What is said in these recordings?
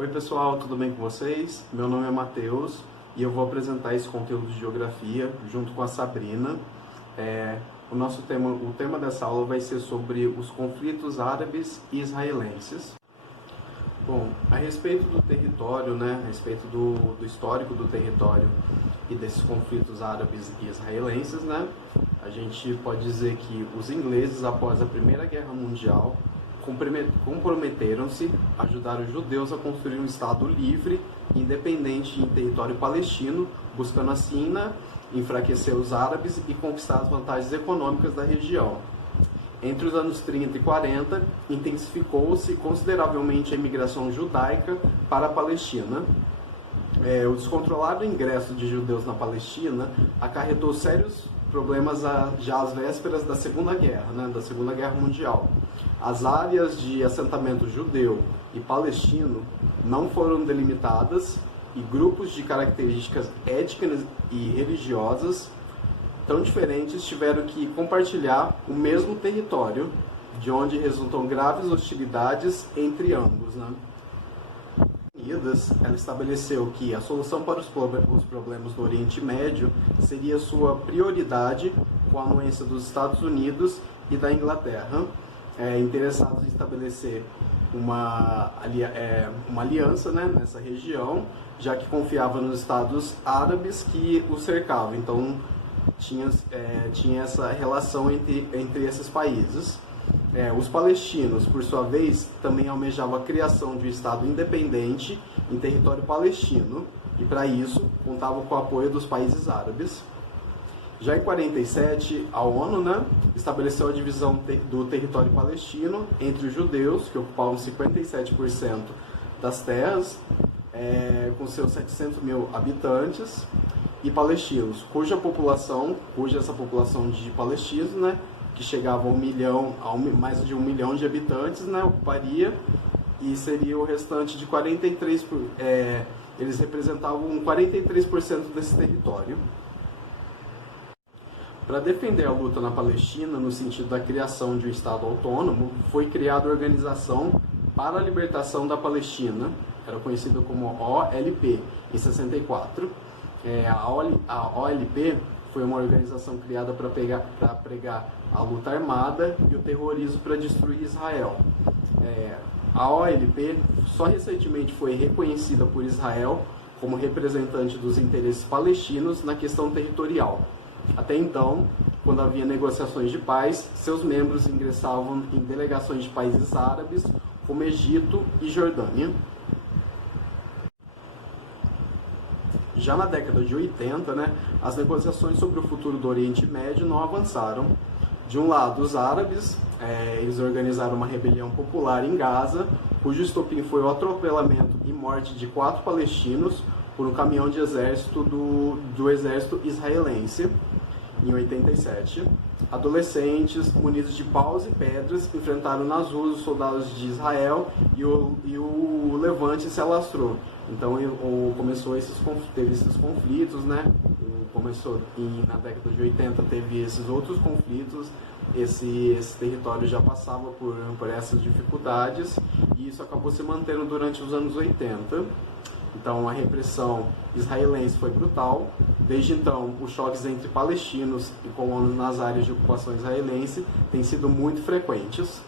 Oi pessoal, tudo bem com vocês? Meu nome é Matheus e eu vou apresentar esse conteúdo de geografia junto com a Sabrina. O tema dessa aula vai ser sobre os conflitos árabes e israelenses. Bom, a respeito do território, a respeito do histórico do território e desses conflitos árabes e israelenses, a gente pode dizer que os ingleses, após a Primeira Guerra Mundial, comprometeram-se a ajudar os judeus a construir um Estado livre e independente em território palestino, buscando assim enfraquecer os árabes e conquistar as vantagens econômicas da região. Entre os anos 30 e 40, intensificou-se consideravelmente a imigração judaica para a Palestina. O descontrolado ingresso de judeus na Palestina acarretou sérios problemas já às vésperas da Segunda Guerra, da Segunda Guerra Mundial. As áreas de assentamento judeu e palestino não foram delimitadas e grupos de características étnicas e religiosas tão diferentes tiveram que compartilhar o mesmo território, de onde resultam graves hostilidades entre ambos. Ela estabeleceu que a solução para os problemas do Oriente Médio seria sua prioridade, com a anuência dos Estados Unidos e da Inglaterra, interessados em estabelecer uma aliança nessa região, já que confiava nos Estados árabes que o cercavam. Então tinha essa relação entre esses países. Os palestinos, por sua vez, também almejavam a criação de um Estado independente em território palestino e, para isso, contavam com o apoio dos países árabes. Já em 47, a ONU estabeleceu a divisão do território palestino entre os judeus, que ocupavam 57% das terras, com seus 700 mil habitantes, e palestinos, cuja essa população de palestinos, que chegava a mais de 1 milhão de habitantes, ocuparia, e seria o restante de 43%, eles representavam 43% desse território. Para defender a luta na Palestina, no sentido da criação de um Estado autônomo, foi criada a Organização para a Libertação da Palestina, era conhecida como OLP, em 64. A OLP foi uma organização criada para pregar a luta armada e o terrorismo para destruir Israel. A OLP só recentemente foi reconhecida por Israel como representante dos interesses palestinos na questão territorial. Até então, quando havia negociações de paz, seus membros ingressavam em delegações de países árabes, como Egito e Jordânia. Já na década de 80, as negociações sobre o futuro do Oriente Médio não avançaram. De um lado, os árabes, eles organizaram uma rebelião popular em Gaza, cujo estopim foi o atropelamento e morte de 4 palestinos por um caminhão de exército do exército israelense, em 87. Adolescentes, munidos de paus e pedras, enfrentaram nas ruas os soldados de Israel e o levante se alastrou. Então teve esses conflitos, Começou na década de 80, teve esses outros conflitos, esse território já passava por essas dificuldades e isso acabou se mantendo durante os anos 80. Então a repressão israelense foi brutal. Desde então, os choques entre palestinos e colonos nas áreas de ocupação israelense têm sido muito frequentes.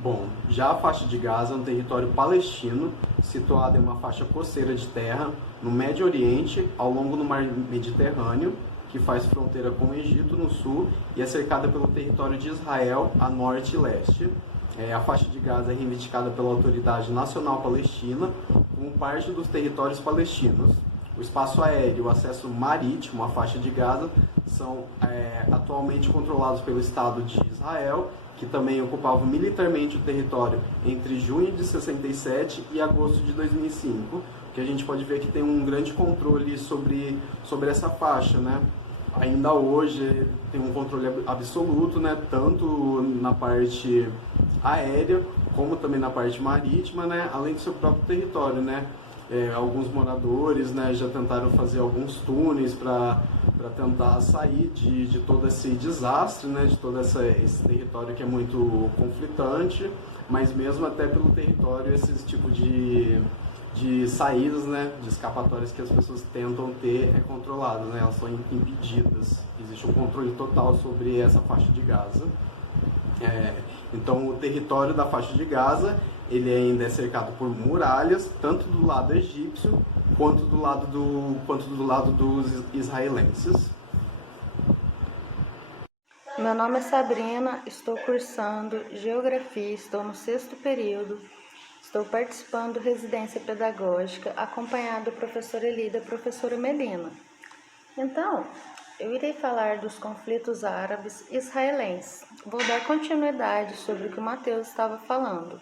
Bom, já a faixa de Gaza é um território palestino, situado em uma faixa costeira de terra no Médio Oriente, ao longo do Mar Mediterrâneo, que faz fronteira com o Egito no sul e é cercada pelo território de Israel a norte e leste. A faixa de Gaza é reivindicada pela Autoridade Nacional Palestina como parte dos territórios palestinos. O espaço aéreo e o acesso marítimo à faixa de Gaza são atualmente controlados pelo Estado de Israel, que também ocupava militarmente o território entre junho de 67 e agosto de 2005, que a gente pode ver que tem um grande controle sobre essa faixa, Ainda hoje tem um controle absoluto, tanto na parte aérea como também na parte marítima, além do seu próprio território, alguns moradores já tentaram fazer alguns túneis para tentar sair de todo esse desastre, de todo esse território que é muito conflitante. mas mesmo até pelo território, esses tipos de saídas, né, de escapatórias que as pessoas tentam ter é controlado, né, elas são impedidas. Existe um controle total sobre essa faixa de Gaza. Então o território da faixa de Gaza ele ainda é cercado por muralhas, tanto do lado egípcio quanto do lado dos israelenses. Meu nome é Sabrina, estou cursando Geografia, estou no 6º período, estou participando do Residência Pedagógica, acompanhado do professor Eli e da professora Melina. Então, eu irei falar dos conflitos árabes e israelenses. Vou dar continuidade sobre o que o Matheus estava falando.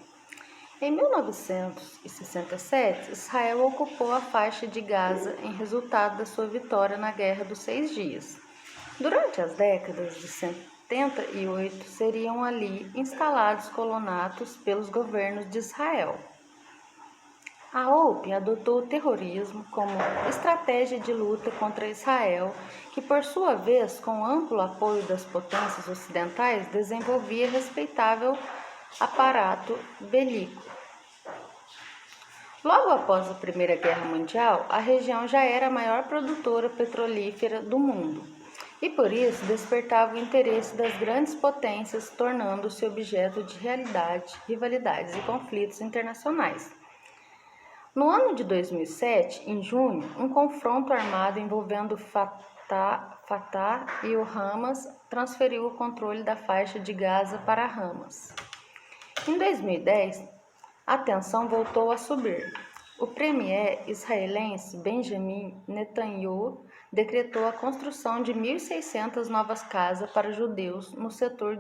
Em 1967, Israel ocupou a faixa de Gaza em resultado da sua vitória na Guerra dos 6 Dias. Durante as décadas de 78, seriam ali instalados colonatos pelos governos de Israel. A OPE adotou o terrorismo como estratégia de luta contra Israel, que por sua vez, com amplo apoio das potências ocidentais, desenvolvia respeitável aparato bélico. Logo após a Primeira Guerra Mundial, a região já era a maior produtora petrolífera do mundo e por isso despertava o interesse das grandes potências, tornando-se objeto de rivalidades e conflitos internacionais. No ano de 2007, em junho, um confronto armado envolvendo Fatah e o Hamas transferiu o controle da faixa de Gaza para Hamas. Em 2010, a tensão voltou a subir. O premier israelense Benjamin Netanyahu decretou a construção de 1.600 novas casas para judeus no setor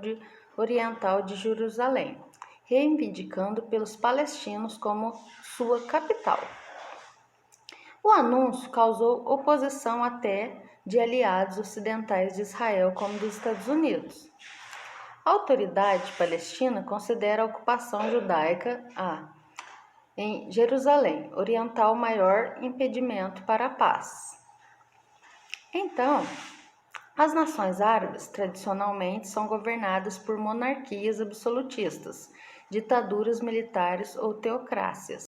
oriental de Jerusalém, reivindicando pelos palestinos como sua capital. O anúncio causou oposição até de aliados ocidentais de Israel, como dos Estados Unidos. A autoridade palestina considera a ocupação judaica em Jerusalém Oriental o maior impedimento para a paz. Então, as nações árabes tradicionalmente são governadas por monarquias absolutistas, ditaduras militares ou teocrácias.